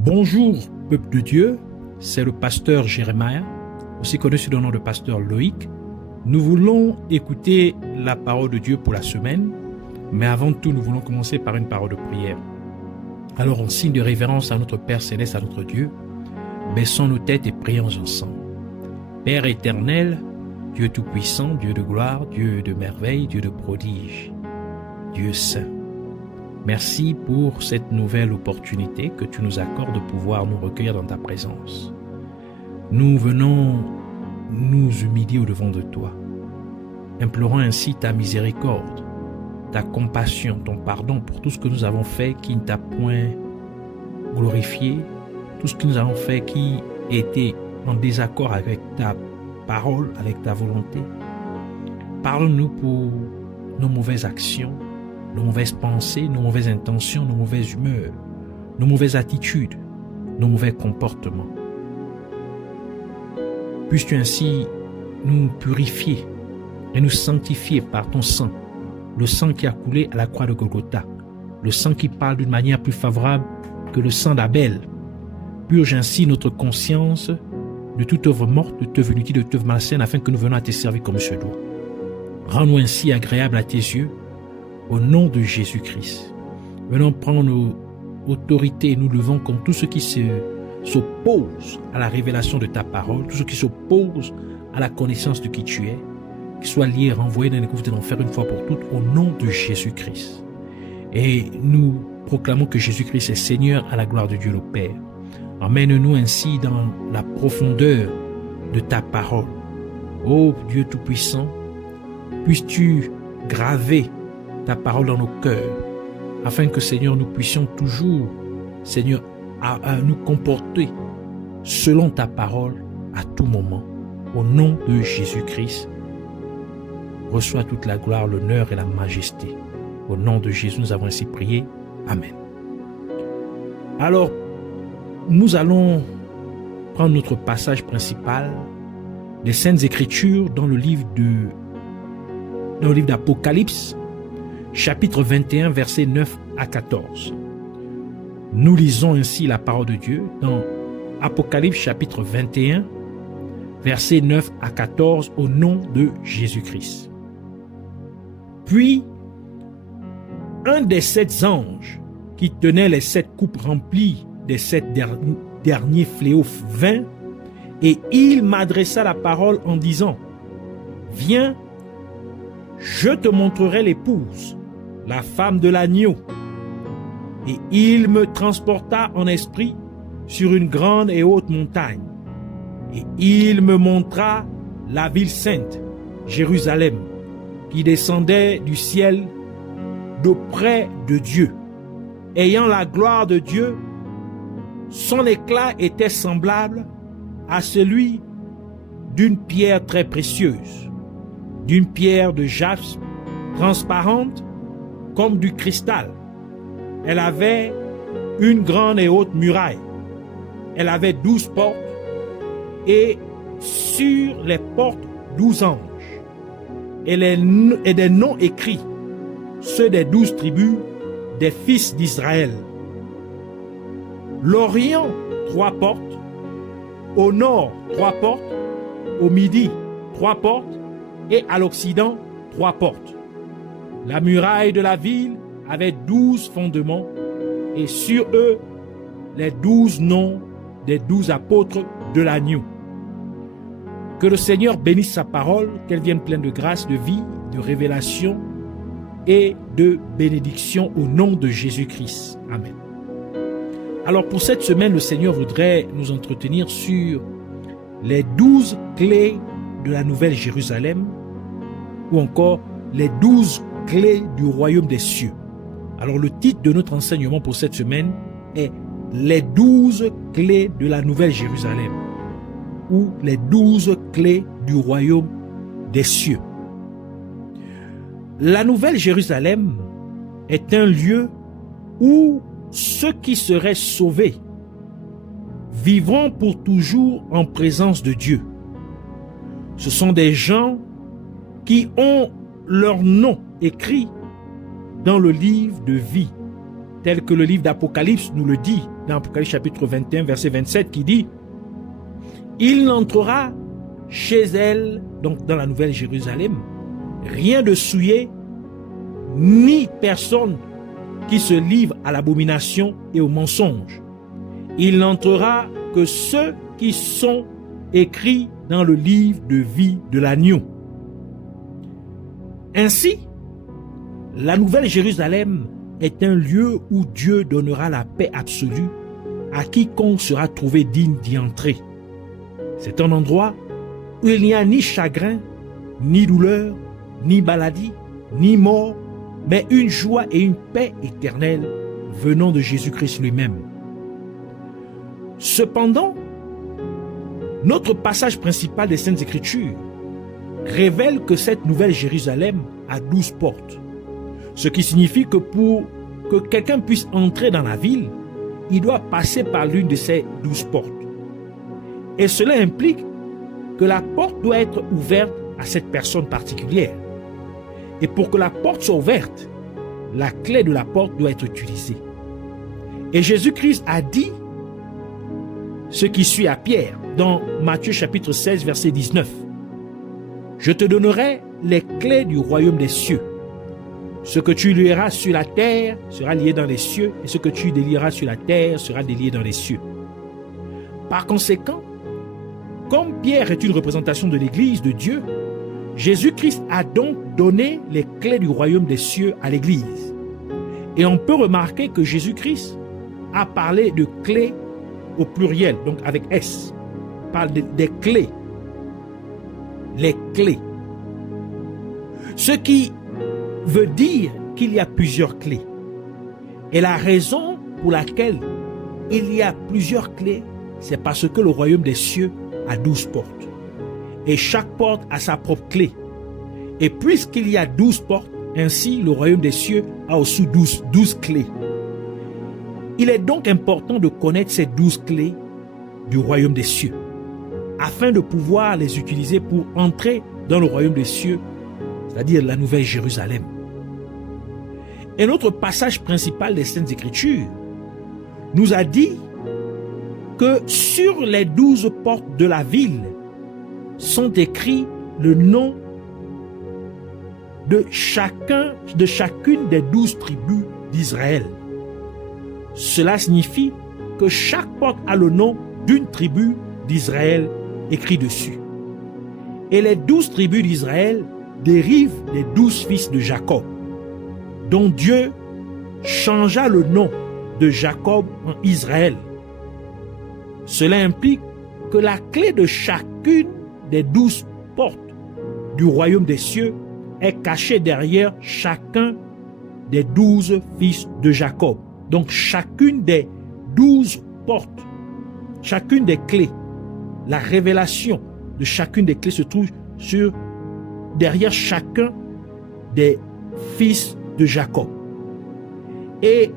Bonjour, peuple de Dieu, c'est le pasteur Jérémia, aussi connu sous le nom de pasteur Loïc. Nous voulons écouter la parole de Dieu pour la semaine, mais avant tout, nous voulons commencer par une parole de prière. Alors, en signe de révérence à notre Père Céleste, à notre Dieu, baissons nos têtes et prions ensemble. Père éternel, Dieu tout-puissant, Dieu de gloire, Dieu de merveille, Dieu de prodige, Dieu saint. Merci pour cette nouvelle opportunité que tu nous accordes de pouvoir nous recueillir dans ta présence. Nous venons nous humilier au-devant de toi, implorant ainsi ta miséricorde, ta compassion, ton pardon pour tout ce que nous avons fait qui ne t'a point glorifié, tout ce que nous avons fait qui était en désaccord avec ta parole, avec ta volonté. Parle-nous pour nos mauvaises actions, nos mauvaises pensées, nos mauvaises intentions, nos mauvaises humeurs, nos mauvaises attitudes, nos mauvais comportements. Puisses-tu ainsi nous purifier et nous sanctifier par ton sang, le sang qui a coulé à la croix de Golgotha, le sang qui parle d'une manière plus favorable que le sang d'Abel. Purge ainsi notre conscience de toute œuvre morte, de toute œuvre inutile, de toute œuvre malsaine, afin que nous venions à te servir comme ce doit. Rends-nous ainsi agréables à tes yeux, au nom de Jésus-Christ. Venons prendre nos autorités et nous levons contre tout ce qui s'oppose à la révélation de ta parole, tout ce qui s'oppose à la connaissance de qui tu es, qui soit lié et renvoyé dans les gouffres de l'enfer une fois pour toutes, au nom de Jésus-Christ. Et nous proclamons que Jésus-Christ est Seigneur à la gloire de Dieu le Père. Emmène-nous ainsi dans la profondeur de ta parole. Ô Dieu Tout-Puissant, puisses-tu graver ta parole dans nos cœurs, afin que, Seigneur, nous puissions toujours, Seigneur, à nous comporter selon ta parole à tout moment. Au nom de Jésus-Christ, reçois toute la gloire, l'honneur et la majesté. Au nom de Jésus, nous avons ainsi prié. Amen. Alors, nous allons prendre notre passage principal des Saintes Écritures dans le livre d'Apocalypse, chapitre 21, versets 9 à 14. Nous lisons ainsi la parole de Dieu dans Apocalypse, chapitre 21, versets 9 à 14, au nom de Jésus-Christ. Puis, un des 7 anges qui tenait les 7 coupes remplies des 7 derniers fléaux vint, et il m'adressa la parole en disant : « Viens, je te montrerai l'épouse, la femme de l'agneau. » Et il me transporta en esprit sur une grande et haute montagne. Et il me montra la ville sainte, Jérusalem, qui descendait du ciel d'auprès de Dieu, ayant la gloire de Dieu. Son éclat était semblable à celui d'une pierre très précieuse, d'une pierre de jaspe transparente comme du cristal. Elle avait une grande et haute muraille. Elle avait 12 portes et sur les portes 12 anges. Et des noms écrits, ceux des 12 tribus des fils d'Israël. L'Orient, 3 portes. Au nord, 3 portes. Au midi, 3 portes. Et à l'Occident, 3 portes. La muraille de la ville avait 12 fondements, et sur eux, les 12 noms des 12 apôtres de l'agneau. Que le Seigneur bénisse sa parole, qu'elle vienne pleine de grâce, de vie, de révélation et de bénédiction au nom de Jésus-Christ. Amen. Alors pour cette semaine, le Seigneur voudrait nous entretenir sur les 12 clés de la Nouvelle Jérusalem, ou encore les 12 clés du royaume des cieux. Alors le titre de notre enseignement pour cette semaine est les 12 clés de la Nouvelle Jérusalem, ou les 12 clés du royaume des cieux. La Nouvelle Jérusalem est un lieu où ceux qui seraient sauvés vivront pour toujours en présence de Dieu. Ce sont des gens qui ont leur nom écrit dans le livre de vie, tel que le livre d'Apocalypse nous le dit dans Apocalypse chapitre 21, verset 27, qui dit « Il n'entrera chez elle, donc dans la Nouvelle Jérusalem, rien de souillé, ni personne qui se livre à l'abomination et au mensonge. Il n'entrera que ceux qui sont écrits dans le livre de vie de l'agneau. » Ainsi, la Nouvelle Jérusalem est un lieu où Dieu donnera la paix absolue à quiconque sera trouvé digne d'y entrer. C'est un endroit où il n'y a ni chagrin, ni douleur, ni maladie, ni mort, mais une joie et une paix éternelle venant de Jésus-Christ lui-même. Cependant, notre passage principal des Saintes Écritures révèle que cette Nouvelle Jérusalem a 12 portes. Ce qui signifie que pour que quelqu'un puisse entrer dans la ville, il doit passer par l'une de ces 12 portes. Et cela implique que la porte doit être ouverte à cette personne particulière. Et pour que la porte soit ouverte, la clé de la porte doit être utilisée. Et Jésus-Christ a dit ce qui suit à Pierre dans Matthieu chapitre 16, verset 19. « Je te donnerai les clés du royaume des cieux. Ce que tu lieras sur la terre sera lié dans les cieux, et ce que tu délieras sur la terre sera délié dans les cieux. » Par conséquent, comme Pierre est une représentation de l'Église de Dieu, Jésus-Christ a donc donné les clés du royaume des cieux à l'Église. Et on peut remarquer que Jésus-Christ a parlé de clés au pluriel, donc avec S. Il parle des clés. Les clés. Ce qui veut dire qu'il y a plusieurs clés. Et la raison pour laquelle il y a plusieurs clés, c'est parce que le royaume des cieux a 12 portes. Et chaque porte a sa propre clé. Et puisqu'il y a 12 portes, ainsi le royaume des cieux a aussi 12 clés. Il est donc important de connaître ces 12 clés du royaume des cieux, afin de pouvoir les utiliser pour entrer dans le royaume des cieux, c'est-à-dire la Nouvelle Jérusalem. Et notre passage principal des Saintes Écritures nous a dit que sur les 12 portes de la ville sont écrits le nom de chacune des 12 tribus d'Israël. Cela signifie que chaque porte a le nom d'une tribu d'Israël écrit dessus. Et les 12 tribus d'Israël dérivent des 12 fils de Jacob, dont Dieu changea le nom de Jacob en Israël. Cela implique que la clé de chacune des 12 portes du royaume des cieux est cachée derrière chacun des 12 fils de Jacob. Donc chacune des 12 portes, chacune des clés, la révélation de chacune des clés se trouve derrière chacun des fils de Jacob. Et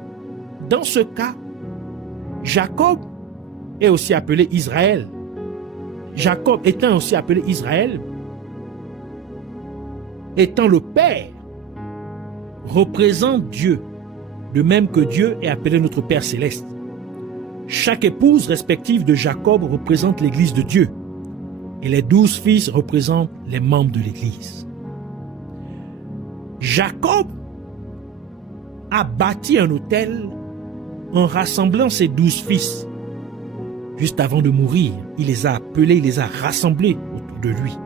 dans ce cas, Jacob est aussi appelé Israël. Jacob étant aussi appelé Israël, étant le Père, représente Dieu, de même que Dieu est appelé notre Père céleste. Chaque épouse respective de Jacob représente l'Église de Dieu, et les 12 fils représentent les membres de l'Église. Jacob a bâti un autel en rassemblant ses 12 fils. Juste avant de mourir, il les a appelés, il les a rassemblés autour de lui.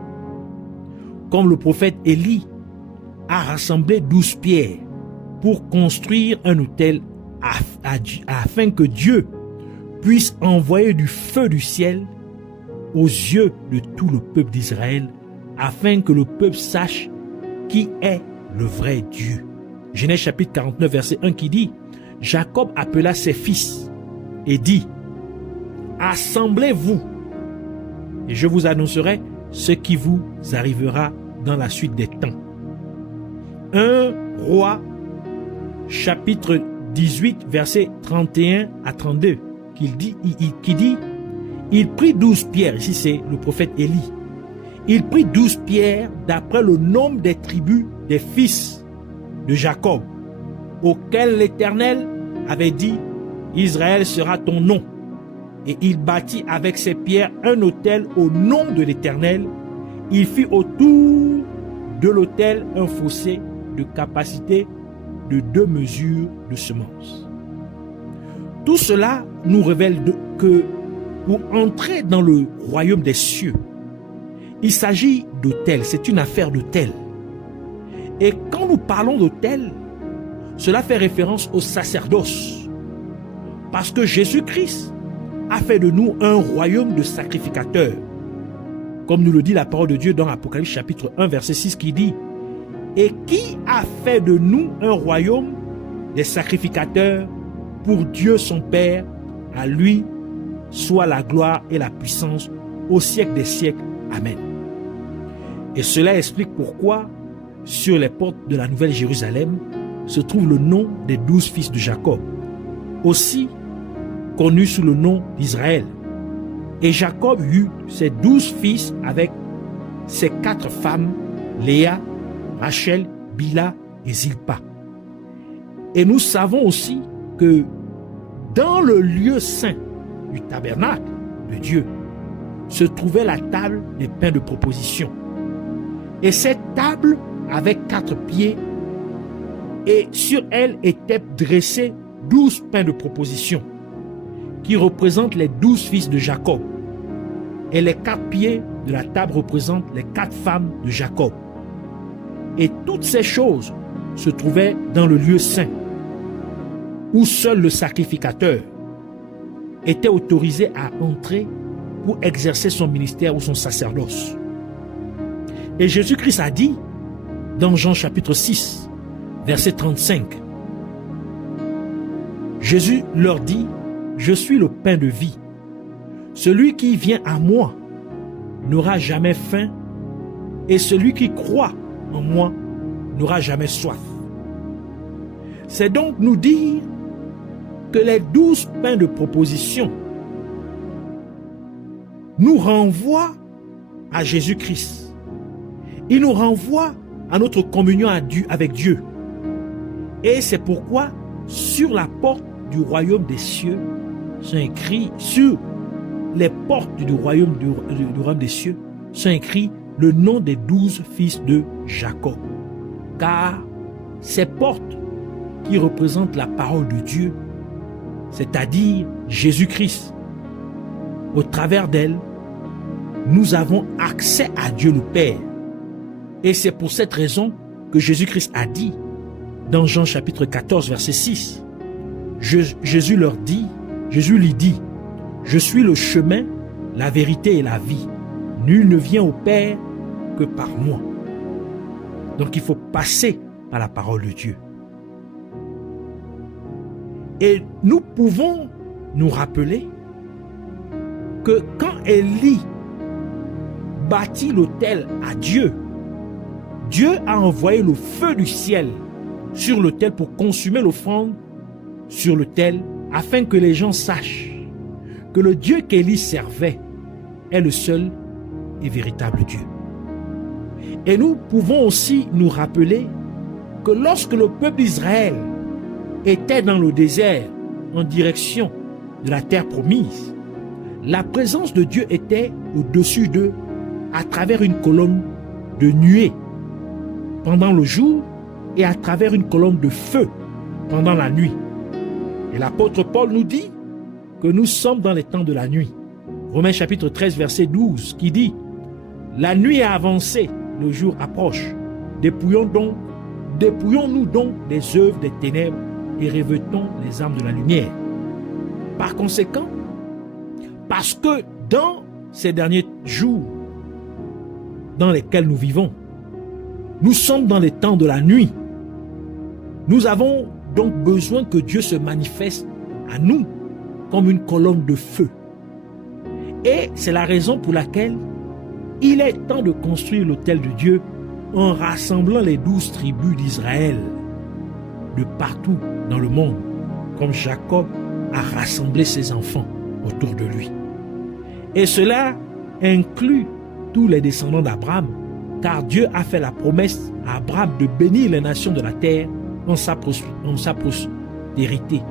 Comme le prophète Élie a rassemblé 12 pierres pour construire un autel afin que Dieu puisse envoyer du feu du ciel aux yeux de tout le peuple d'Israël, afin que le peuple sache qui est le vrai Dieu. Genèse chapitre 49, verset 1 qui dit « Jacob appela ses fils et dit « Assemblez-vous et je vous annoncerai ce qui vous arrivera dans la suite des temps. » 1 Roi chapitre 18, verset 31 à 32 qui dit « Il prit 12 pierres » ici c'est le prophète Élie. Il prit 12 pierres d'après le nombre des tribus des fils de Jacob, auxquels l'Éternel avait dit Israël sera ton nom. Et il bâtit avec ses pierres un autel au nom de l'Éternel. Il fit autour de l'autel un fossé de capacité de 2 mesures de semences. Tout cela nous révèle que pour entrer dans le royaume des cieux, il s'agit d'autel, c'est une affaire d'autel. Et quand nous parlons d'autel, cela fait référence au sacerdoce. Parce que Jésus-Christ a fait de nous un royaume de sacrificateurs. Comme nous le dit la parole de Dieu dans Apocalypse chapitre 1 verset 6 qui dit « Et qui a fait de nous un royaume des sacrificateurs pour Dieu son Père, à lui soit la gloire et la puissance au siècle des siècles. Amen. » Et cela explique pourquoi sur les portes de la Nouvelle Jérusalem se trouve le nom des 12 fils de Jacob, aussi connu sous le nom d'Israël. Et Jacob eut ses 12 fils avec ses 4 femmes, Léa, Rachel, Bila et Zilpa. Et nous savons aussi que dans le lieu saint du tabernacle de Dieu se trouvait la table des pains de proposition. Et cette table avait 4 pieds et sur elle étaient dressés 12 pains de proposition qui représentent les 12 fils de Jacob. Et les 4 pieds de la table représentent les 4 femmes de Jacob. Et toutes ces choses se trouvaient dans le lieu saint, où seul le sacrificateur était autorisé à entrer pour exercer son ministère ou son sacerdoce. Et Jésus-Christ a dit, dans Jean chapitre 6, verset 35, Jésus leur dit, « Je suis le pain de vie. Celui qui vient à moi n'aura jamais faim, et celui qui croit en moi n'aura jamais soif. » C'est donc nous dire que les 12 pains de proposition nous renvoient à Jésus-Christ. Il nous renvoie à notre communion avec Dieu. Et c'est pourquoi sur la porte du royaume des cieux, sont écrits, sur les portes du royaume des cieux, sont écrits le nom des 12 fils de Jacob. Car ces portes qui représentent la parole de Dieu, c'est-à-dire Jésus-Christ, au travers d'elles, nous avons accès à Dieu le Père. Et c'est pour cette raison que Jésus-Christ a dit, dans Jean chapitre 14, verset 6, Jésus lui dit, « Je suis le chemin, la vérité et la vie. Nul ne vient au Père que par moi. » Donc il faut passer par la parole de Dieu. Et nous pouvons nous rappeler que quand Élie bâtit l'autel à Dieu, Dieu a envoyé le feu du ciel sur l'autel pour consumer l'offrande sur l'autel, afin que les gens sachent que le Dieu qu'Élie servait est le seul et véritable Dieu. Et nous pouvons aussi nous rappeler que lorsque le peuple d'Israël était dans le désert en direction de la terre promise, la présence de Dieu était au-dessus d'eux à travers une colonne de nuée pendant le jour et à travers une colonne de feu pendant la nuit. Et l'apôtre Paul nous dit que nous sommes dans les temps de la nuit. Romains chapitre 13 verset 12 qui dit « La nuit a avancé, le jour approche. Dépouillons-nous donc des œuvres des ténèbres et revêtons les armes de la lumière. » Par conséquent, parce que dans ces derniers jours dans lesquels nous vivons, nous sommes dans les temps de la nuit. Nous avons donc besoin que Dieu se manifeste à nous comme une colonne de feu. Et c'est la raison pour laquelle il est temps de construire l'autel de Dieu en rassemblant les 12 tribus d'Israël de partout dans le monde, comme Jacob a rassemblé ses enfants autour de lui. Et cela inclut tous les descendants d'Abraham, car Dieu a fait la promesse à Abraham de bénir les nations de la terre en sa postérité.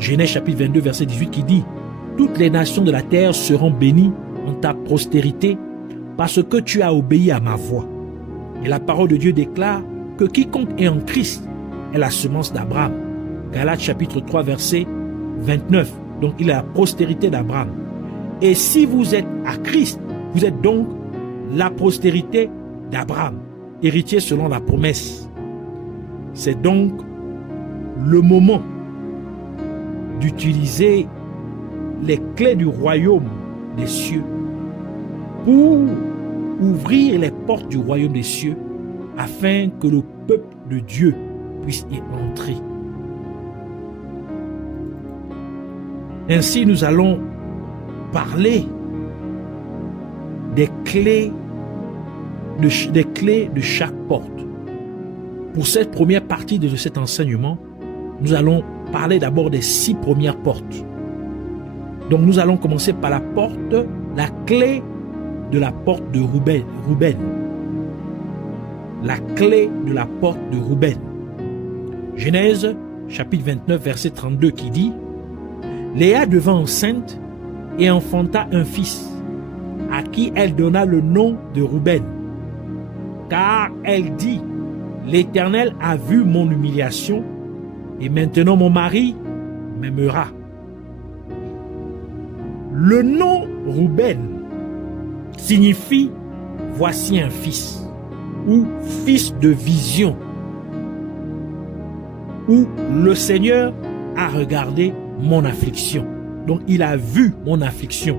Genèse chapitre 22, verset 18 qui dit « Toutes les nations de la terre seront bénies en ta postérité parce que tu as obéi à ma voix. » Et la parole de Dieu déclare que quiconque est en Christ est la semence d'Abraham. Galates chapitre 3, verset 29. Donc il est la postérité d'Abraham. Et si vous êtes à Christ, vous êtes donc la postérité d'Abraham, héritier selon la promesse. C'est donc le moment d'utiliser les clés du royaume des cieux pour ouvrir les portes du royaume des cieux afin que le peuple de Dieu puisse y entrer. Ainsi, nous allons parler des clés de chaque porte. Pour cette première partie de cet enseignement, nous allons parler d'abord des 6 premières portes. Donc nous allons commencer par la clé de la porte de Ruben. La clé de la porte de Ruben. Genèse chapitre 29 verset 32 qui dit « Léa devint enceinte et enfanta un fils, à qui elle donna le nom de Ruben. Car elle dit, l'Éternel a vu mon humiliation, et maintenant mon mari m'aimera. » Le nom Ruben signifie « voici un fils » ou « fils de vision » ou « le Seigneur a regardé mon affliction ». Donc il a vu mon affliction,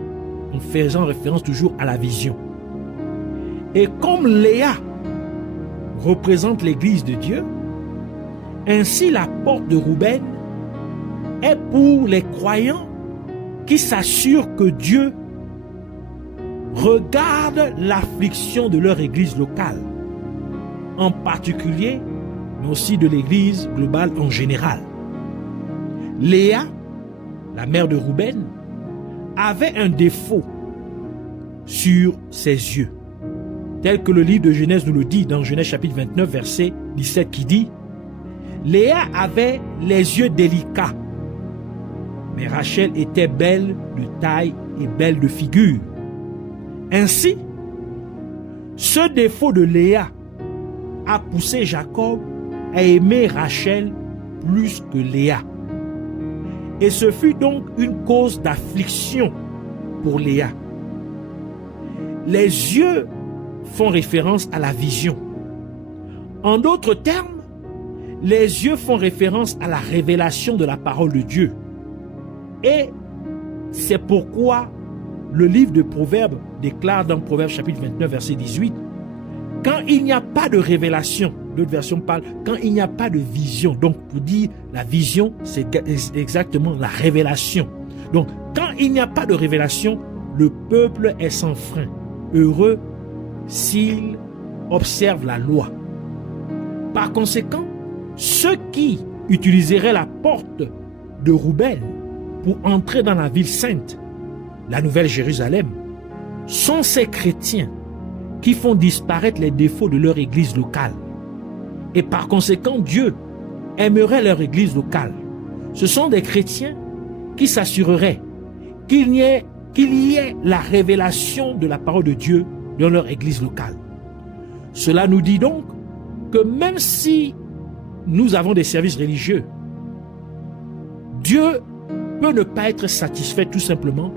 en faisant référence toujours à la vision. Et comme Léa représente l'Église de Dieu, ainsi la porte de Ruben est pour les croyants qui s'assurent que Dieu regarde l'affliction de leur Église locale, en particulier, mais aussi de l'Église globale en général. Léa, la mère de Ruben, avait un défaut sur ses yeux, tel que le livre de Genèse nous le dit dans Genèse chapitre 29 verset 17 qui dit « Léa avait les yeux délicats, mais Rachel était belle de taille et belle de figure. » Ainsi, ce défaut de Léa a poussé Jacob à aimer Rachel plus que Léa. Et ce fut donc une cause d'affliction pour Léa. Les yeux font référence à la vision. En d'autres termes, les yeux font référence à la révélation de la parole de Dieu. Et c'est pourquoi le livre de Proverbes déclare dans Proverbes chapitre 29 verset 18, quand il n'y a pas de révélation, d'autres versions parlent, quand il n'y a pas de vision, donc pour dire la vision, c'est exactement la révélation. Donc quand il n'y a pas de révélation, le peuple est sans frein, heureux s'il observe la loi. Par conséquent, ceux qui utiliseraient la porte de Ruben pour entrer dans la ville sainte, la Nouvelle Jérusalem, sont ces chrétiens qui font disparaître les défauts de leur église locale. Et par conséquent, Dieu aimerait leur église locale. Ce sont des chrétiens qui s'assureraient qu'il y ait la révélation de la parole de Dieu dans leur église locale. Cela nous dit donc que même si nous avons des services religieux, Dieu peut ne pas être satisfait tout simplement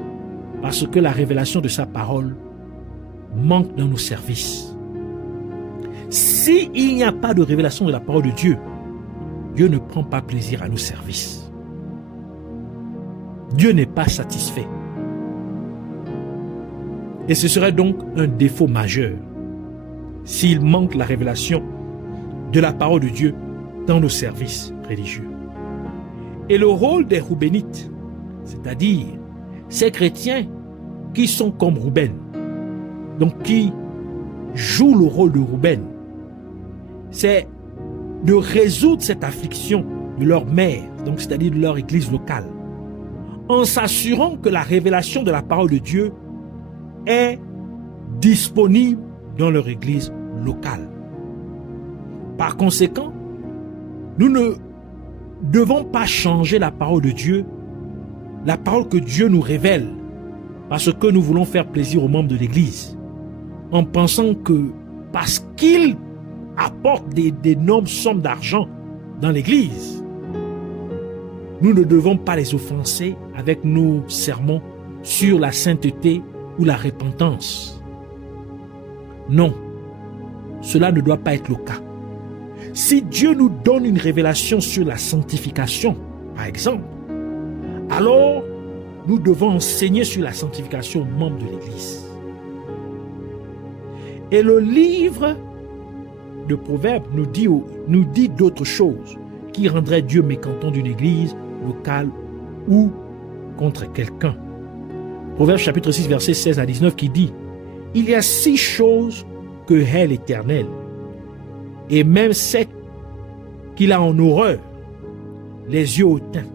parce que la révélation de sa parole manque dans nos services. S'il n'y a pas de révélation de la parole de Dieu, Dieu ne prend pas plaisir à nos services. Dieu n'est pas satisfait. Et ce serait donc un défaut majeur s'il manque la révélation de la parole de Dieu dans nos services religieux. Et le rôle des Roubénites, c'est-à-dire ces chrétiens qui sont comme Ruben, donc qui jouent le rôle de Ruben, c'est de résoudre cette affliction de leur mère, donc c'est-à-dire de leur église locale, en s'assurant que la révélation de la parole de Dieu est disponible dans leur église locale. Par conséquent, nous ne devons pas changer la parole de Dieu, la parole que Dieu nous révèle, parce que nous voulons faire plaisir aux membres de l'Église, en pensant que parce qu'ils apportent d'énormes sommes d'argent dans l'Église, nous ne devons pas les offenser avec nos sermons sur la sainteté ou la repentance. Non, cela ne doit pas être le cas. Si Dieu nous donne une révélation sur la sanctification, par exemple, alors nous devons enseigner sur la sanctification aux membres de l'Église. Et le livre de Proverbes nous dit d'autres choses qui rendraient Dieu mécontent d'une église locale ou contre quelqu'un. Proverbes chapitre 6, versets 16 à 19 qui dit « Il y a 6 choses que hait l'Éternel, et même 7 qu'il a en horreur, les yeux hautains,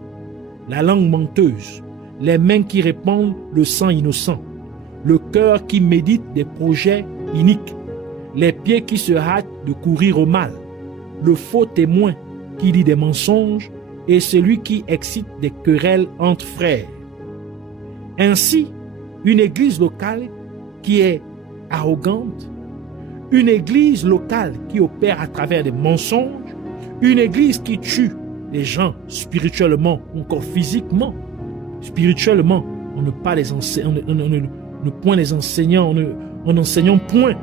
la langue menteuse, les mains qui répandent le sang innocent, le cœur qui médite des projets iniques, les pieds qui se hâtent de courir au mal, le faux témoin qui dit des mensonges et celui qui excite des querelles entre frères. Ainsi, une église locale qui est arrogante, une église locale qui opère à travers des mensonges, une église qui tue les gens spirituellement ou encore physiquement. Spirituellement, on ne pas les enseigne, on ne point les enseignants, on n'enseignons point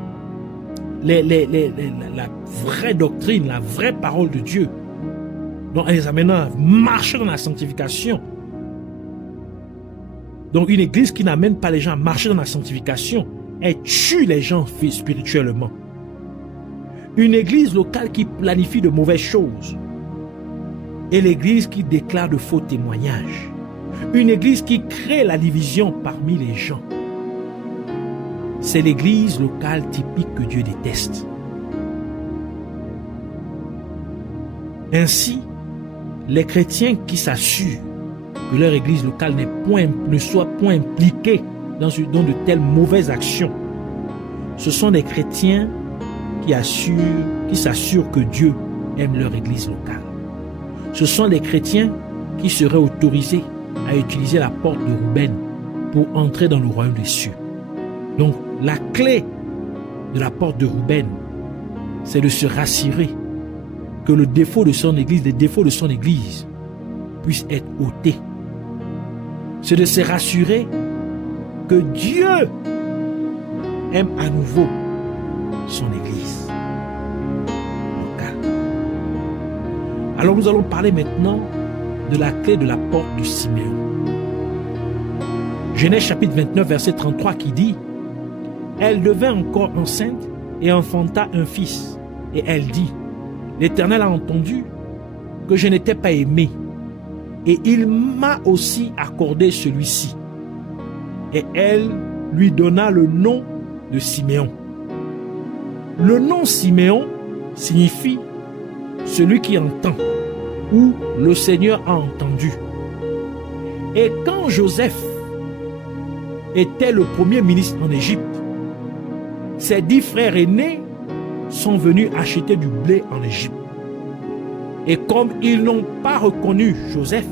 la vraie doctrine, la vraie parole de Dieu. Donc, elle les amène à marcher dans la sanctification. Donc, une église qui n'amène pas les gens à marcher dans la sanctification, elle tue les gens spirituellement. Une église locale qui planifie de mauvaises choses et l'église qui déclare de faux témoignages. Une église qui crée la division parmi les gens. C'est l'église locale typique que Dieu déteste. Ainsi, les chrétiens qui s'assurent que leur église locale ne soit point impliquée dans de telles mauvaises actions, ce sont des chrétiens qui s'assurent que Dieu aime leur église locale. Ce sont des chrétiens qui seraient autorisés à utiliser la porte de Rouben pour entrer dans le royaume des cieux. Donc, la clé de la porte de Rouben, c'est de se rassurer que les défauts de son église puissent être ôtés. C'est de se rassurer que Dieu aime à nouveau son église locale. Alors nous allons parler maintenant de la clé de la porte de Siméon. Genèse chapitre 29 verset 33 qui dit « Elle devint encore enceinte et enfanta un fils. Et elle dit « L'Éternel a entendu que je n'étais pas aimé, et il m'a aussi accordé celui-ci. » Et elle lui donna le nom de Siméon. Le nom Siméon signifie « celui qui entend » ou « le Seigneur a entendu ». Et quand Joseph était le premier ministre en Égypte, ses 10 frères aînés sont venus acheter du blé en Égypte. Et comme ils n'ont pas reconnu Joseph,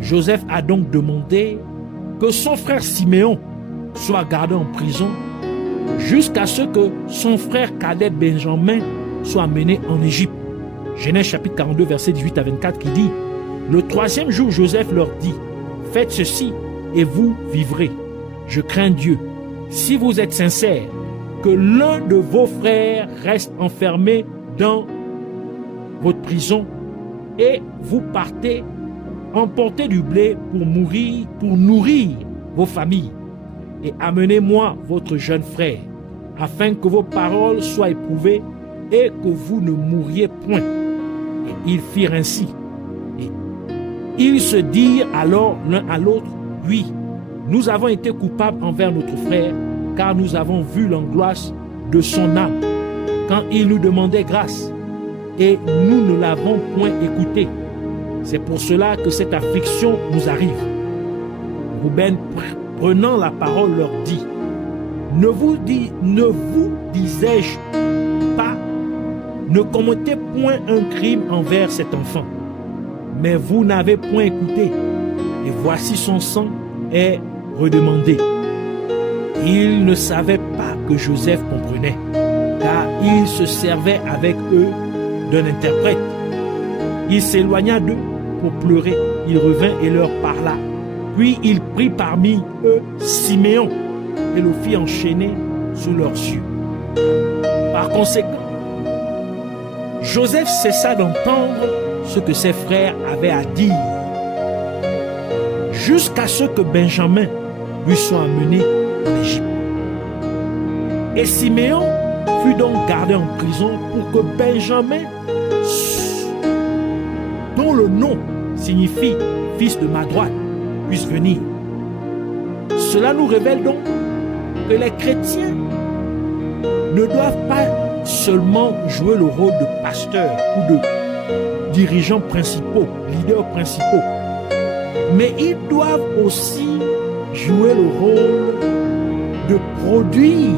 Joseph a donc demandé que son frère Siméon soit gardé en prison jusqu'à ce que son frère cadet Benjamin soit mené en Égypte. Genèse chapitre 42 verset 18 à 24 qui dit « Le 3e jour, Joseph leur dit « Faites ceci et vous vivrez. Je crains Dieu. Si vous êtes sincères, que l'un de vos frères reste enfermé dans votre prison et vous partez emporter du blé pour nourrir vos familles. Et amenez-moi votre jeune frère, afin que vos paroles soient éprouvées et que vous ne mouriez point. » Et ils firent ainsi. Et ils se dirent alors l'un à l'autre, « Oui, nous avons été coupables envers notre frère, car nous avons vu l'angoisse de son âme quand il nous demandait grâce, et nous ne l'avons point écouté. C'est pour cela que cette affliction nous arrive. » Rouben, prenant la parole, leur dit, « Ne vous disais-je pas, ne commettez point un crime envers cet enfant, mais vous n'avez point écouté. Et voici son sang est redemandé. » Ils ne savaient pas que Joseph comprenait, car il se servait avec eux d'un interprète. Il s'éloigna d'eux pour pleurer. Il revint et leur parla. Puis il prit parmi eux Siméon et le fit enchaîner sous leurs yeux. Par conséquent, Joseph cessa d'entendre ce que ses frères avaient à dire, jusqu'à ce que Benjamin lui soit amené en Égypte. Et Siméon fut donc gardé en prison pour que Benjamin, dont le nom signifie fils de ma droite, puisse venir. Cela nous révèle donc que les chrétiens ne doivent pas seulement jouer le rôle de pasteur ou de dirigeants principaux, leaders principaux, mais ils doivent aussi jouer le rôle de produire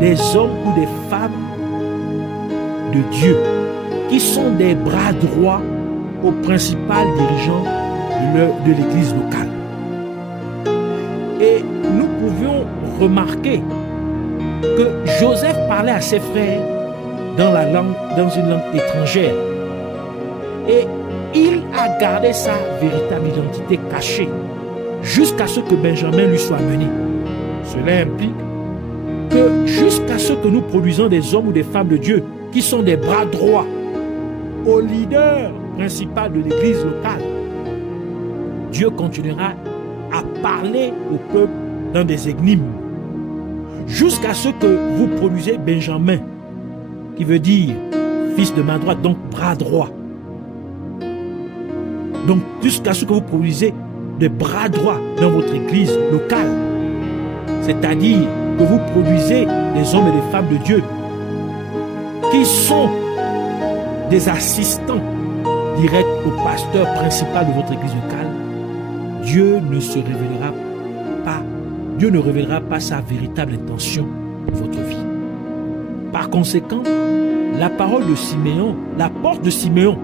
des hommes ou des femmes de Dieu qui sont des bras droits au principal dirigeant de l'église locale. Et nous pouvions remarquer que Joseph parlait à ses frères dans une langue étrangère. Et il a gardé sa véritable identité cachée jusqu'à ce que Benjamin lui soit amené. Cela implique que jusqu'à ce que nous produisons des hommes ou des femmes de Dieu qui sont des bras droits au leader principal de l'église locale, Dieu continuera à parler au peuple dans des énigmes jusqu'à ce que vous produisez Benjamin, qui veut dire fils de ma droite, donc bras droit. Donc jusqu'à ce que vous produisez des bras droits dans votre église locale, c'est-à-dire que vous produisez des hommes et des femmes de Dieu qui sont des assistants directs au pasteur principal de votre église locale, Dieu ne révélera pas sa véritable intention pour votre vie. Par conséquent, la parole de Siméon, la porte de Siméon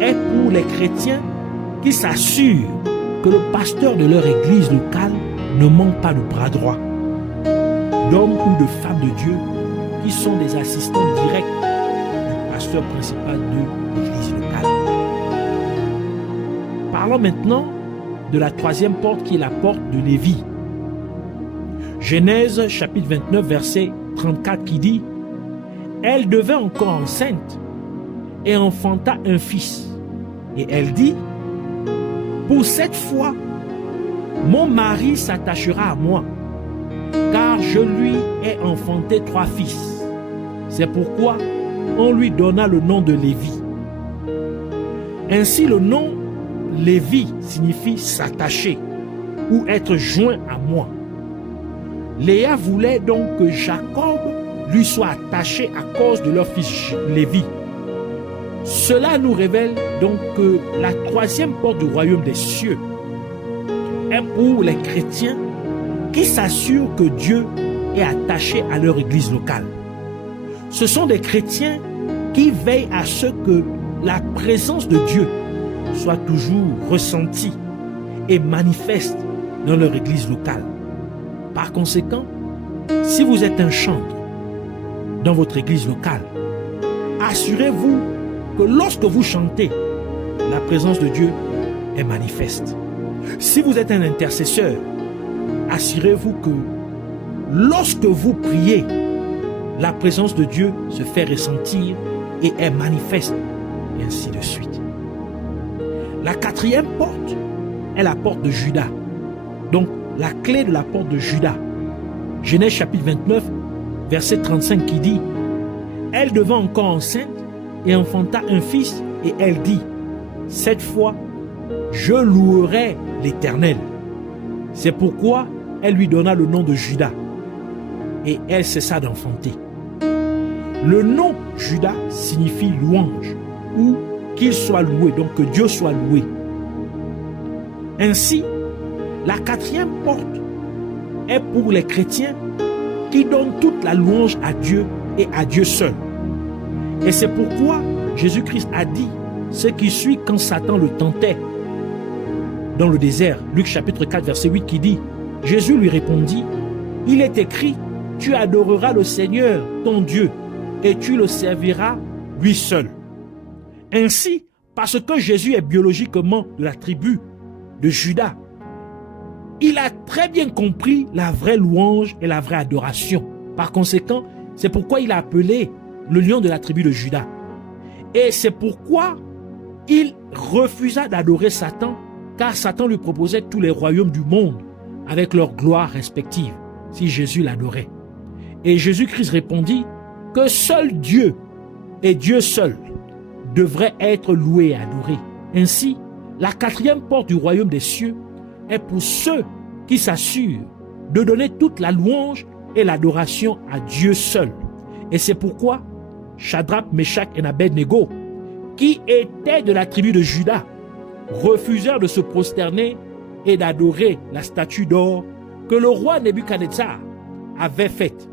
est pour les chrétiens qui s'assurent que le pasteur de leur église locale ne manque pas de bras droit, d'hommes ou de femmes de Dieu qui sont des assistants directs du pasteur principal de l'église locale. Parlons maintenant de la troisième porte qui est la porte de Lévi. Genèse chapitre 29 verset 34 qui dit: Elle devint encore enceinte et enfanta un fils. Et elle dit: Pour cette fois, mon mari s'attachera à moi, car je lui ai enfanté 3 fils. C'est pourquoi on lui donna le nom de Lévi. Ainsi, le nom Lévi signifie s'attacher ou être joint à moi. Léa voulait donc que Jacob lui soit attaché à cause de leur fils Lévi. Cela nous révèle donc que la troisième porte du royaume des cieux est pour les chrétiens qui s'assurent que Dieu est attaché à leur église locale. Ce sont des chrétiens qui veillent à ce que la présence de Dieu soit toujours ressentie et manifeste dans leur église locale. Par conséquent, si vous êtes un chantre dans votre église locale, assurez-vous que lorsque vous chantez, la présence de Dieu est manifeste. Si vous êtes un intercesseur, assurez-vous que lorsque vous priez, la présence de Dieu se fait ressentir et est manifeste, et ainsi de suite. La quatrième porte est la porte de Juda. Donc, la clé de la porte de Juda. Genèse chapitre 29, verset 35 qui dit: Elle devint encore enceinte et enfanta un fils, et elle dit: Cette fois, je louerai l'Éternel. C'est pourquoi elle lui donna le nom de Juda. Et elle cessa d'enfanter. Le nom Juda signifie louange, ou qu'il soit loué, donc que Dieu soit loué. Ainsi, la quatrième porte est pour les chrétiens qui donnent toute la louange à Dieu et à Dieu seul. Et c'est pourquoi Jésus-Christ a dit ce qui suit quand Satan le tentait dans le désert. Luc chapitre 4, verset 8 qui dit, Jésus lui répondit, « Il est écrit, tu adoreras le Seigneur, ton Dieu, et tu le serviras lui seul. » Ainsi, parce que Jésus est biologiquement de la tribu de Juda, il a très bien compris la vraie louange et la vraie adoration. Par conséquent, c'est pourquoi il a appelé le lion de la tribu de Juda. Et c'est pourquoi il refusa d'adorer Satan, car Satan lui proposait tous les royaumes du monde avec leurs gloires respectives, si Jésus l'adorait. Et Jésus-Christ répondit que seul Dieu et Dieu seul devrait être loué et adoré. Ainsi, la quatrième porte du royaume des cieux est pour ceux qui s'assurent de donner toute la louange et l'adoration à Dieu seul. Et c'est pourquoi Shadrach, Meshach et Abednego, qui étaient de la tribu de Juda, refusèrent de se prosterner et d'adorer la statue d'or que le roi Nebuchadnezzar avait faite.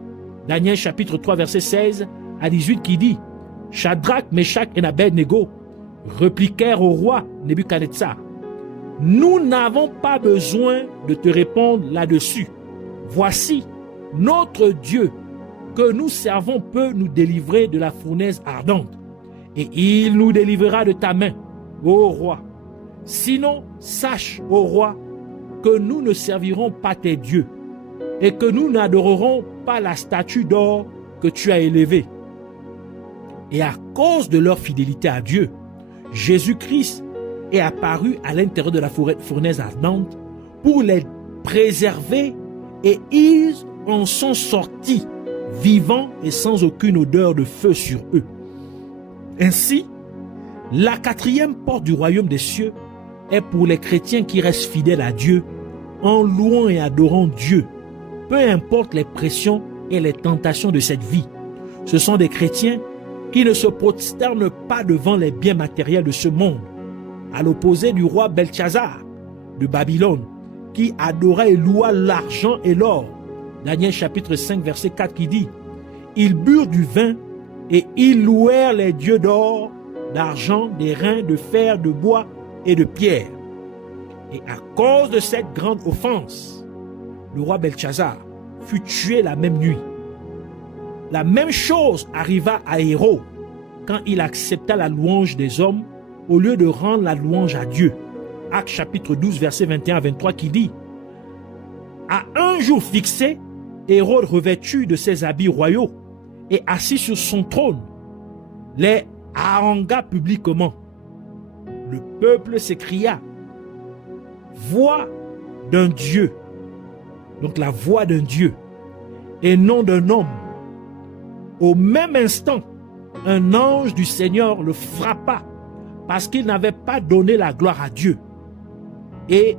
Daniel chapitre 3 verset 16 à 18 qui dit, Shadrach, Meshach et Abednego répliquèrent au roi Nebuchadnezzar, nous n'avons pas besoin de te répondre là-dessus. Voici, notre Dieu que nous servons peut nous délivrer de la fournaise ardente, et il nous délivrera de ta main, ô roi. Sinon, sache, ô roi, que nous ne servirons pas tes dieux, et que nous n'adorerons pas la statue d'or que tu as élevée. Et à cause de leur fidélité à Dieu, Jésus-Christ est apparu à l'intérieur de la fournaise ardente pour les préserver, et ils en sont sortis vivants et sans aucune odeur de feu sur eux. Ainsi, la quatrième porte du royaume des cieux est pour les chrétiens qui restent fidèles à Dieu en louant et adorant Dieu, peu importe les pressions et les tentations de cette vie. Ce sont des chrétiens qui ne se prosternent pas devant les biens matériels de ce monde, à l'opposé du roi Belchazzar de Babylone, qui adorait et loua l'argent et l'or. Daniel chapitre 5 verset 4 qui dit, ils burent du vin et ils louèrent les dieux d'or, d'argent, d'airain, de fer, de bois et de pierre. Et à cause de cette grande offense, le roi Belchazzar fut tué la même nuit. La même chose arriva à Hérode quand il accepta la louange des hommes au lieu de rendre la louange à Dieu. Actes chapitre 12 verset 21 à 23 qui dit, à un jour fixé, Hérode revêtu de ses habits royaux et assis sur son trône, les harangua publiquement. Le peuple s'écria, voix d'un Dieu, donc la voix d'un Dieu, et non d'un homme. Au même instant, un ange du Seigneur le frappa parce qu'il n'avait pas donné la gloire à Dieu. Et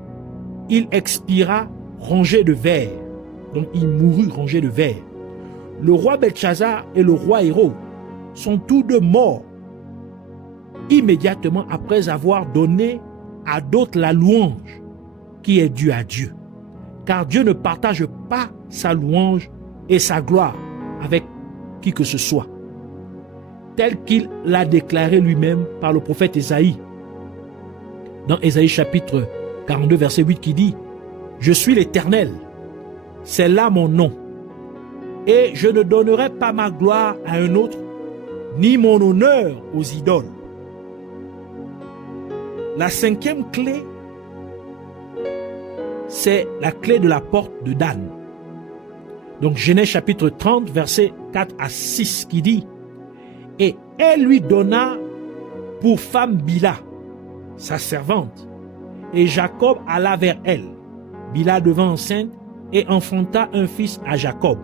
il expira rongé de vers. Donc il mourut rongé de vers. Le roi Belchazzar et le roi Hérode sont tous deux morts immédiatement après avoir donné à d'autres la louange qui est due à Dieu. Car Dieu ne partage pas sa louange et sa gloire avec qui que ce soit, tel qu'il l'a déclaré lui-même par le prophète Ésaïe. Dans Ésaïe chapitre 42 verset 8 qui dit, je suis l'Éternel, c'est là mon nom, et je ne donnerai pas ma gloire à un autre, ni mon honneur aux idoles. La cinquième clé, c'est la clé de la porte de Dan. Donc Genèse chapitre 30 verset 4 à 6 qui dit, et elle lui donna pour femme Bila, sa servante, et Jacob alla vers elle. Bila devint enceinte et enfanta un fils à Jacob.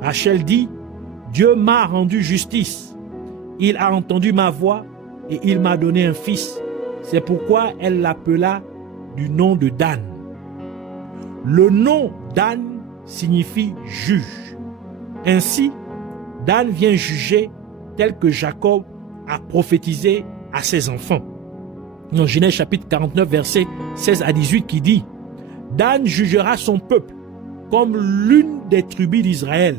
Rachel dit, Dieu m'a rendu justice, il a entendu ma voix et il m'a donné un fils. C'est pourquoi elle l'appela du nom de Dan. Le nom Dan signifie juge. Ainsi, Dan vient juger tel que Jacob a prophétisé à ses enfants. Dans Genèse chapitre 49 verset 16 à 18 qui dit, Dan jugera son peuple comme l'une des tribus d'Israël.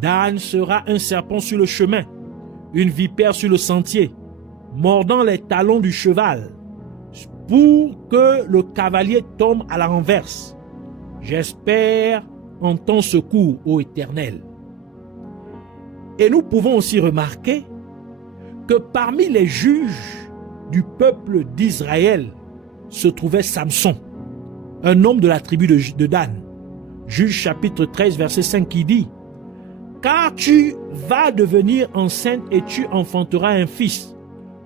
Dan sera un serpent sur le chemin, une vipère sur le sentier. mordant les talons du cheval, pour que le cavalier tombe à la renverse. J'espère en ton secours, ô Éternel. Et nous pouvons aussi remarquer que parmi les juges du peuple d'Israël se trouvait Samson, un homme de la tribu de Dan. Juge chapitre 13, verset 5 qui dit: « Car tu vas devenir enceinte et tu enfanteras un fils.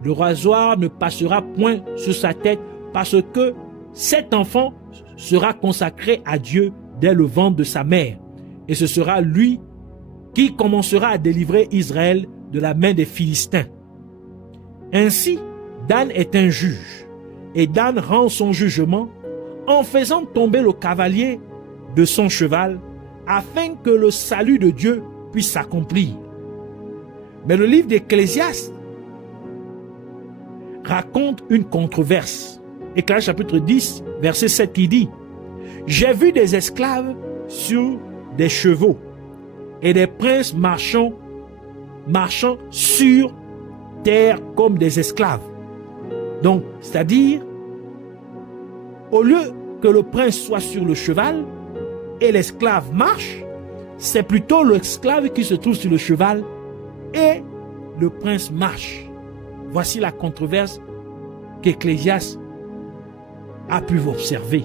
Le rasoir ne passera point sur sa tête parce que cet enfant sera consacré à Dieu dès le ventre de sa mère. Et ce sera lui qui commencera à délivrer Israël de la main des Philistins. » Ainsi, Dan est un juge. Et Dan rend son jugement en faisant tomber le cavalier de son cheval afin que le salut de Dieu puisse s'accomplir. Mais le livre d'Ecclésiaste raconte une controverse. Ecclésiaste chapitre 10, verset 7 qui dit: « J'ai vu des esclaves sur des chevaux et des princes marchant sur terre comme des esclaves. » Donc, c'est-à-dire, au lieu que le prince soit sur le cheval et l'esclave marche, c'est plutôt l'esclave qui se trouve sur le cheval et le prince marche. Voici la controverse qu'Ecclésiaste a pu observer.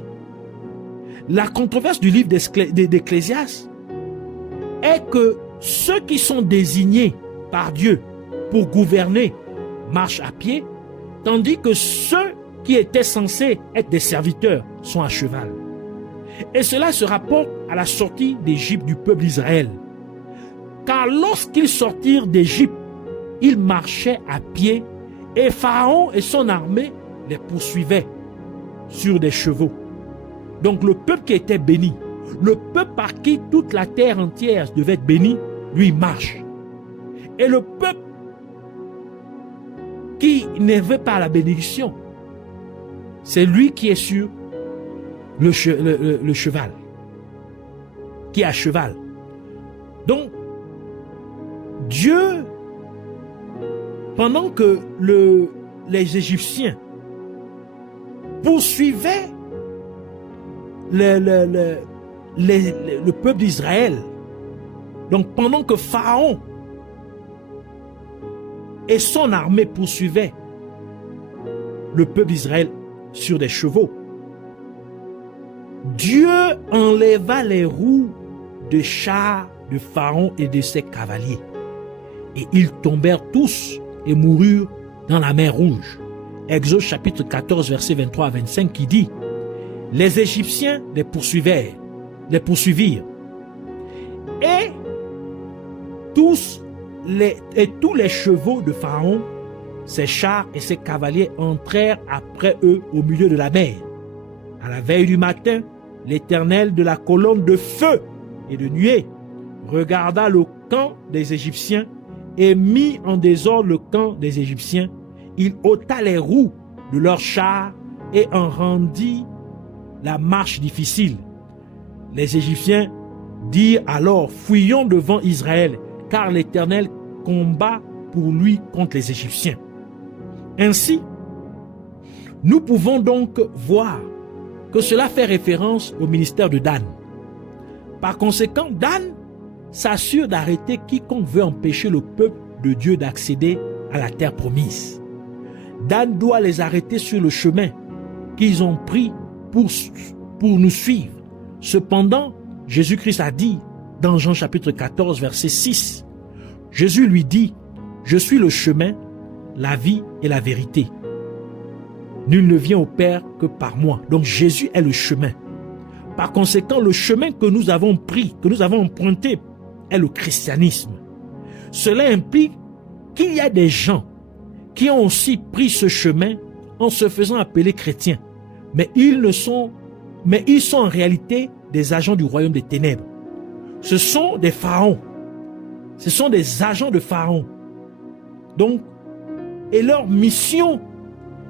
La controverse du livre d'Ecclésiaste est que ceux qui sont désignés par Dieu pour gouverner marchent à pied, tandis que ceux qui étaient censés être des serviteurs sont à cheval. Et cela se rapporte à la sortie d'Égypte du peuple d'Israël. Car lorsqu'ils sortirent d'Égypte, ils marchaient à pied et Pharaon et son armée les poursuivaient sur des chevaux. Donc le peuple qui était béni, le peuple par qui toute la terre entière devait être bénie, lui marche. Et le peuple qui ne veut pas la bénédiction, c'est lui qui est sur le cheval, qui est à cheval. Donc, Dieu, pendant que les Égyptiens poursuivaient le peuple d'Israël, donc pendant que Pharaon et son armée poursuivaient le peuple d'Israël sur des chevaux, Dieu enleva les roues de chars de Pharaon et de ses cavaliers. Et ils tombèrent tous et moururent dans la mer Rouge. Exode chapitre 14, verset 23 à 25 qui dit: « Les Égyptiens les poursuivirent. Et tous les chevaux de Pharaon, ses chars et ses cavaliers entrèrent après eux au milieu de la mer. À la veille du matin, l'Éternel de la colonne de feu et de nuée regarda le camp des Égyptiens et mit en désordre le camp des Égyptiens. Il ôta les roues de leurs chars et en rendit la marche difficile. Les Égyptiens dirent alors: fuyons devant Israël, car l'Éternel combat pour lui contre les Égyptiens. » Ainsi, nous pouvons donc voir que cela fait référence au ministère de Dan. Par conséquent, Dan s'assure d'arrêter quiconque veut empêcher le peuple de Dieu d'accéder à la terre promise. Dan doit les arrêter sur le chemin qu'ils ont pris pour nous suivre. Cependant, Jésus-Christ a dit dans Jean chapitre 14, verset 6, Jésus lui dit: « Je suis le chemin, la vie et la vérité. Nul ne vient au Père que par moi. » Donc Jésus est le chemin. Par conséquent, le chemin que nous avons pris, que nous avons emprunté, est le christianisme. Cela implique qu'il y a des gens qui ont aussi pris ce chemin en se faisant appeler chrétiens. Mais ils sont en réalité des agents du royaume des ténèbres. Ce sont des pharaons. Ce sont des agents de Pharaon. Donc, et leur mission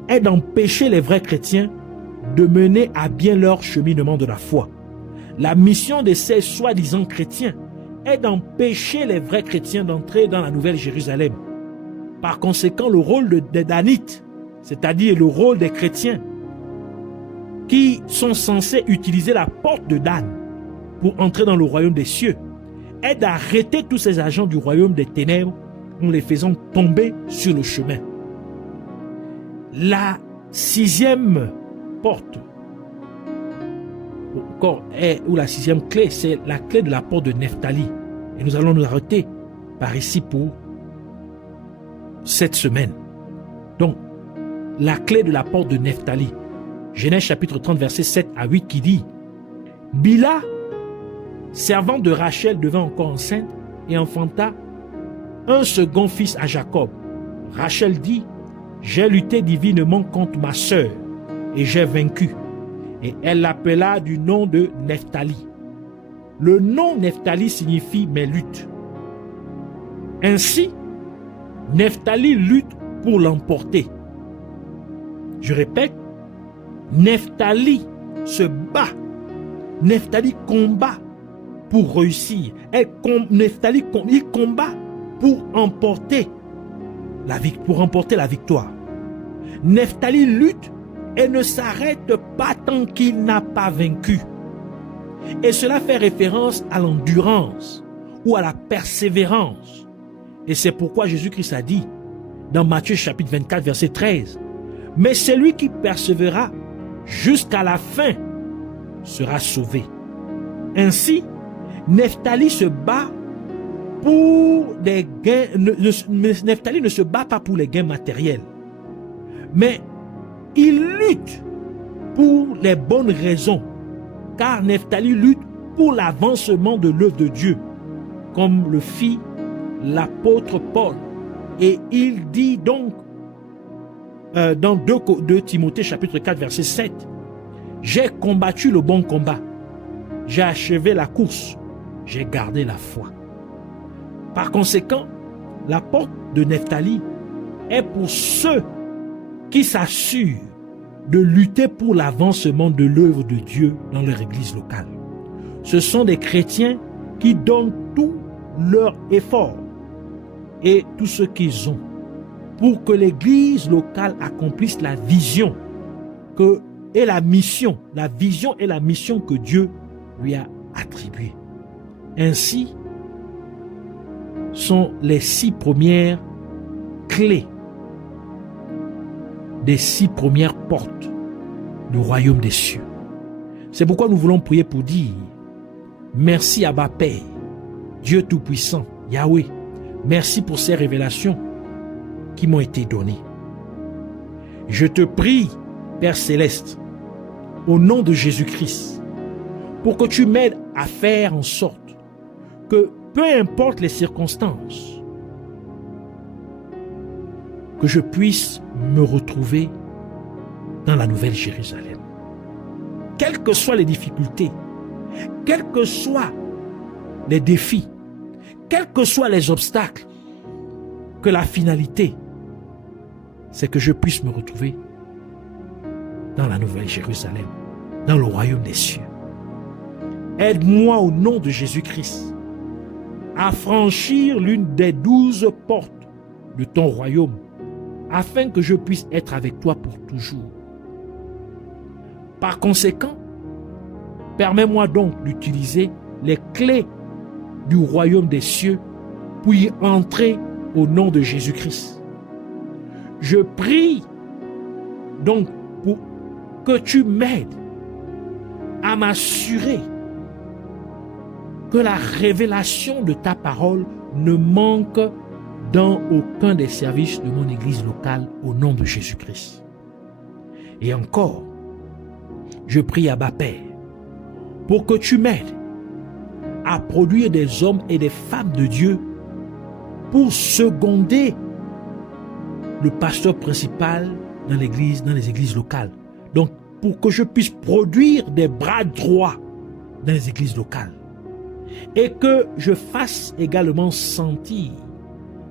est d'empêcher les vrais chrétiens de mener à bien leur cheminement de la foi. La mission de ces soi-disant chrétiens est d'empêcher les vrais chrétiens d'entrer dans la Nouvelle Jérusalem. Par conséquent, le rôle des Danites, c'est-à-dire le rôle des chrétiens qui sont censés utiliser la porte de Dan pour entrer dans le royaume des cieux, est d'arrêter tous ces agents du royaume des ténèbres en les faisant tomber sur le chemin. La 6e porte, ou la 6e clé, c'est la clé de la porte de Nephtali. Et nous allons nous arrêter par ici pour cette semaine. Donc, la clé de la porte de Nephtali. Genèse chapitre 30, versets 7 à 8 qui dit: Bila, servante de Rachel, devint encore enceinte et enfanta un second fils à Jacob. Rachel dit: J'ai lutté divinement contre ma sœur et j'ai vaincu. Et elle l'appela du nom de Nephtali. Le nom Nephtali signifie mes luttes. Ainsi, Nephtali lutte pour l'emporter. Je répète, Nephtali se bat. Nephtali combat pour réussir. Nephtali il combat pour emporter la victoire. Nephtali lutte et ne s'arrête pas tant qu'il n'a pas vaincu. Et cela fait référence à l'endurance ou à la persévérance. Et c'est pourquoi Jésus-Christ a dit dans Matthieu chapitre 24 verset 13: Mais celui qui persévérera jusqu'à la fin sera sauvé. Ainsi, Nephtali se bat pour des gains. Nephtali ne se bat pas pour les gains matériels, mais il lutte pour les bonnes raisons, car Nephtali lutte pour l'avancement de l'œuvre de Dieu, comme le fit l'apôtre Paul. Et il dit donc dans 2 Timothée chapitre 4 verset 7: J'ai combattu le bon combat, j'ai achevé la course, j'ai gardé la foi. Par conséquent, la porte de Nephtali est pour ceux qui s'assurent de lutter pour l'avancement de l'œuvre de Dieu dans leur église locale. Ce sont des chrétiens qui donnent tout leur effort et tout ce qu'ils ont pour que l'église locale accomplisse la vision et la mission que Dieu lui a attribuée. Ainsi sont les 6 premières clés des 6 premières portes du royaume des cieux. C'est pourquoi nous voulons prier pour dire: merci Abba Père, Dieu Tout-Puissant, Yahweh, merci pour ces révélations qui m'ont été données. Je te prie, Père Céleste, au nom de Jésus-Christ, pour que tu m'aides à faire en sorte que, peu importe les circonstances, que je puisse me retrouver dans la Nouvelle Jérusalem. Quelles que soient les difficultés, quels que soient les défis, quels que soient les obstacles, que la finalité, c'est que je puisse me retrouver dans la Nouvelle Jérusalem, dans le royaume des cieux. Aide-moi au nom de Jésus-Christ à franchir l'une des 12 portes de ton royaume, afin que je puisse être avec toi pour toujours. Par conséquent, permets-moi donc d'utiliser les clés du royaume des cieux pour y entrer au nom de Jésus-Christ. Je prie donc pour que tu m'aides à m'assurer que la révélation de ta parole ne manque dans aucun des services de mon église locale au nom de Jésus-Christ. Et encore, je prie Abba Père pour que tu m'aides à produire des hommes et des femmes de Dieu pour seconder le pasteur principal dans l'église, dans les églises locales. Donc, pour que je puisse produire des bras droits dans les églises locales. Et que je fasse également sentir,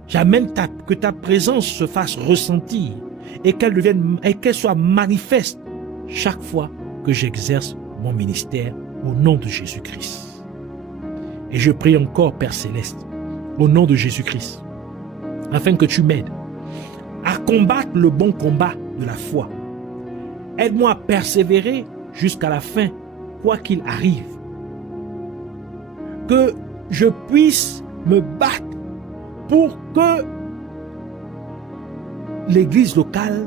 j'amène que ta présence se fasse ressentir et qu'elle soit manifeste chaque fois que j'exerce mon ministère au nom de Jésus-Christ. Et je prie encore, Père Céleste, au nom de Jésus-Christ, afin que tu m'aides à combattre le bon combat de la foi. Aide-moi à persévérer jusqu'à la fin, quoi qu'il arrive. Que je puisse me battre pour que l'église locale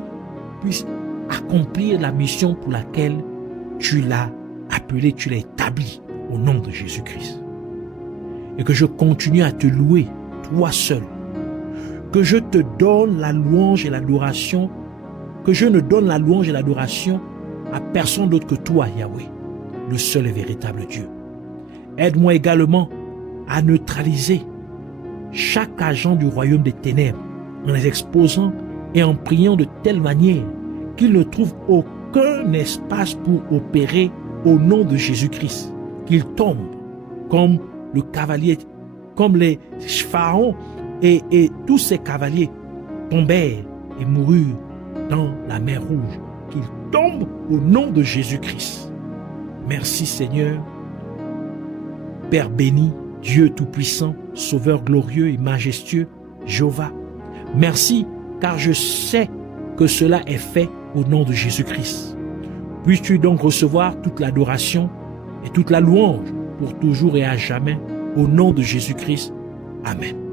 puisse accomplir la mission pour laquelle tu l'as appelée, tu l'as établie au nom de Jésus-Christ. Et que je continue à te louer, toi seul. Que je te donne la louange et l'adoration, que je ne donne la louange et l'adoration à personne d'autre que toi, Yahweh, le seul et véritable Dieu. Aide-moi également à neutraliser chaque agent du royaume des ténèbres en les exposant et en priant de telle manière qu'il ne trouve aucun espace pour opérer au nom de Jésus-Christ, qu'il tombe comme le cavalier, comme les pharaons et tous ces cavaliers tombèrent et moururent dans la mer Rouge, qu'ils tombent au nom de Jésus-Christ. Merci Seigneur, Père béni, Dieu tout-puissant, Sauveur glorieux et majestueux, Jéhovah. Merci car je sais que cela est fait au nom de Jésus-Christ. Puisses-tu donc recevoir toute l'adoration et toute la louange pour toujours et à jamais au nom de Jésus-Christ. Amen.